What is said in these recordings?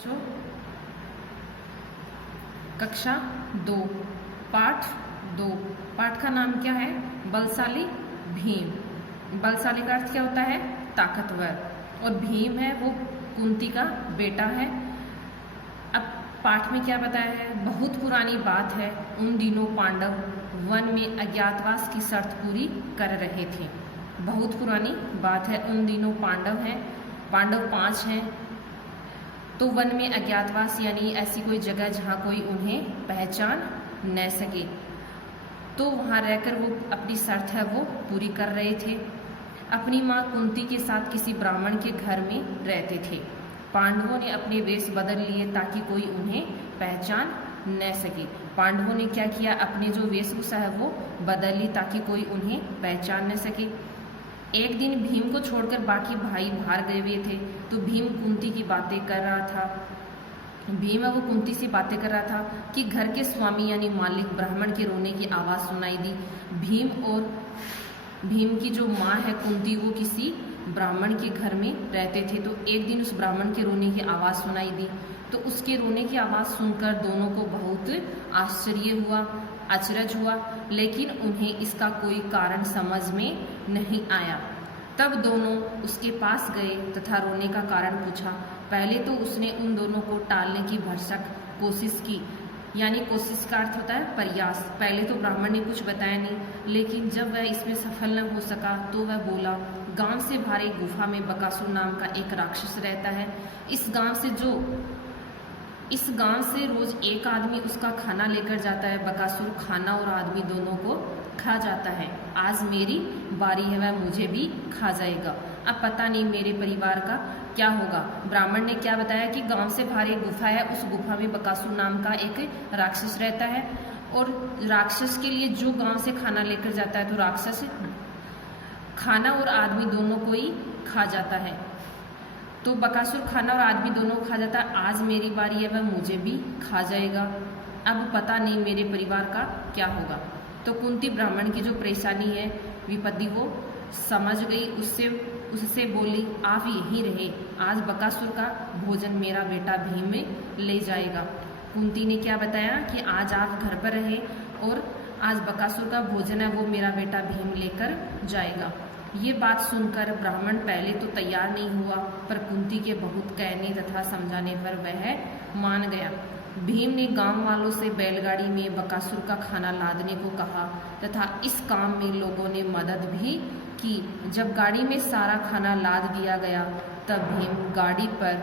जो कक्षा 2 पाठ 2 पाठ का नाम क्या है? बलशाली भीम। बलशाली का अर्थ क्या होता है? ताकतवर। और भीम है वो कुंती का बेटा है। अब पाठ में क्या बताया है? बहुत पुरानी बात है, उन दिनों पांडव वन में अज्ञातवास की शर्त पूरी कर रहे थे। बहुत पुरानी बात है, उन दिनों पांडव 5 हैं, तो वन में अज्ञातवास यानी ऐसी कोई जगह जहाँ कोई उन्हें पहचान न सके, तो वहाँ रहकर वो अपनी शर्त है वो पूरी कर रहे थे। अपनी माँ कुंती के साथ किसी ब्राह्मण के घर में रहते थे। पांडवों ने अपने वेश बदल लिए ताकि कोई उन्हें पहचान न सके। पांडवों ने क्या किया? अपने जो वेशभूषा है वो बदल ली ताकि कोई उन्हें पहचान न सके। एक दिन भीम को छोड़कर बाकी भाई बाहर गए हुए थे, तो भीम कुंती की बातें कर रहा था। भीम वो कुंती से बातें कर रहा था कि घर के स्वामी यानी मालिक ब्राह्मण के रोने की आवाज़ सुनाई दी। भीम की जो माँ है कुंती, वो किसी ब्राह्मण के घर में रहते थे, तो एक दिन उस ब्राह्मण के रोने की आवाज़ सुनाई दी। तो उसके रोने की आवाज़ सुनकर दोनों को बहुत अचरज हुआ, लेकिन उन्हें इसका कोई कारण समझ में नहीं आया। तब दोनों उसके पास गए तथा रोने का कारण पूछा। पहले तो उसने उन दोनों को टालने की भरसक कोशिश की, यानी कोशिश का अर्थ होता है प्रयास। पहले तो ब्राह्मण ने कुछ बताया नहीं, लेकिन जब वह इसमें सफल न हो सका तो वह बोला, गांव से बाहर एक गुफा में बकासुर नाम का एक राक्षस रहता है। इस गांव से रोज एक आदमी उसका खाना लेकर जाता है। बकासुर खाना और आदमी दोनों को खा जाता है। आज मेरी बारी है, वह मुझे भी खा जाएगा। अब पता नहीं मेरे परिवार का क्या होगा। ब्राह्मण ने क्या बताया कि गांव से बाहर एक गुफा है, उस गुफा में बकासुर नाम का एक राक्षस रहता है, और राक्षस के लिए जो गांव से खाना लेकर जाता है, तो राक्षस खाना और आदमी दोनों को ही खा जाता है। तो बकासुर खाना और आदमी दोनों खा जाता है। आज मेरी बारी है, वह मुझे भी खा जाएगा। अब पता नहीं मेरे परिवार का क्या होगा। तो कुंती ब्राह्मण की जो परेशानी है, विपत्ति, वो समझ गई। उससे बोली, आप यहीं रहे, आज बकासुर का भोजन मेरा बेटा भीम ले जाएगा। कुंती ने क्या बताया कि आज आप घर पर रहे और आज बकासुर का भोजन है वो मेरा बेटा भीम लेकर जाएगा। ये बात सुनकर ब्राह्मण पहले तो तैयार नहीं हुआ, पर कुंती के बहुत कहने तथा समझाने पर वह मान गया। भीम ने गांव वालों से बैलगाड़ी में बकासुर का खाना लादने को कहा तथा इस काम में लोगों ने मदद भी की। जब गाड़ी में सारा खाना लाद दिया गया, तब भीम गाड़ी पर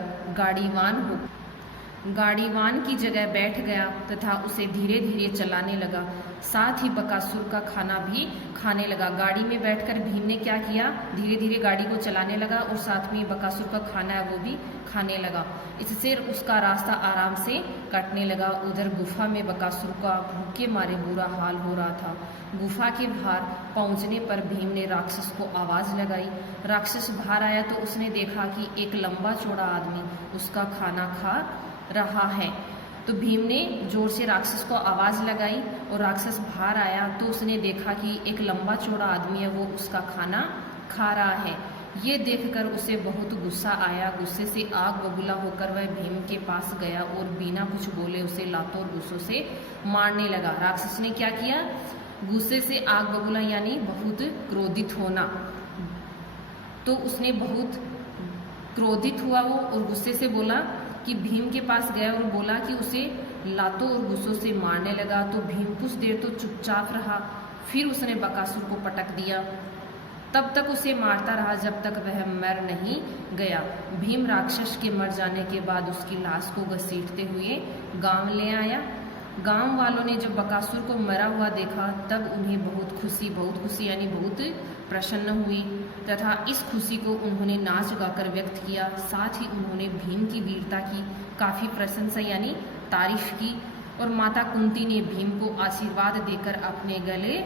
गाड़ीवान की जगह बैठ गया तथा उसे धीरे धीरे चलाने लगा। साथ ही बकासुर का खाना भी खाने लगा। गाड़ी में बैठकर भीम ने क्या किया? धीरे धीरे गाड़ी को चलाने लगा और साथ में बकासुर का खाना है वो भी खाने लगा। इससे उसका रास्ता आराम से कटने लगा। उधर गुफा में बकासुर का भूख के मारे बुरा हाल हो रहा था। गुफा के बाहर पहुंचने पर भीम ने राक्षस को आवाज़ लगाई। राक्षस बाहर आया तो उसने देखा कि एक लंबा चौड़ा आदमी उसका खाना खा रहा है। तो भीम ने जोर से राक्षस को आवाज़ लगाई और राक्षस बाहर आया तो उसने देखा कि एक लंबा चौड़ा आदमी है वो उसका खाना खा रहा है। ये देखकर उसे बहुत गुस्सा आया। गुस्से से आग बबूला होकर वह भीम के पास गया और बिना कुछ बोले उसे लातों और गुस्सों से मारने लगा। राक्षस ने क्या किया? गुस्से से आग बबूला यानी बहुत क्रोधित होना। तो उसने बहुत क्रोधित हुआ वो और गुस्से से बोला कि भीम के पास गया और बोला कि उसे लातों और गुस्सों से मारने लगा। तो भीम कुछ देर तो चुपचाप रहा, फिर उसने बकासुर को पटक दिया। तब तक उसे मारता रहा जब तक वह मर नहीं गया। भीम राक्षस के मर जाने के बाद उसकी लाश को घसीटते हुए गांव ले आया। गांव वालों ने जब बकासुर को मरा हुआ देखा, तब उन्हें बहुत खुशी यानी बहुत प्रसन्न हुई तथा इस खुशी को उन्होंने नाच गाकर व्यक्त किया। साथ ही उन्होंने भीम की वीरता की काफ़ी प्रशंसा यानी तारीफ की, और माता कुंती ने भीम को आशीर्वाद देकर अपने गले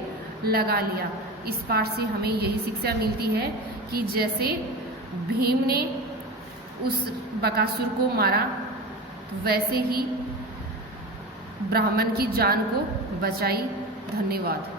लगा लिया। इस पाठ से हमें यही शिक्षा मिलती है कि जैसे भीम ने उस बकासुर को मारा, वैसे ही ब्राह्मण की जान को बचाई। धन्यवाद।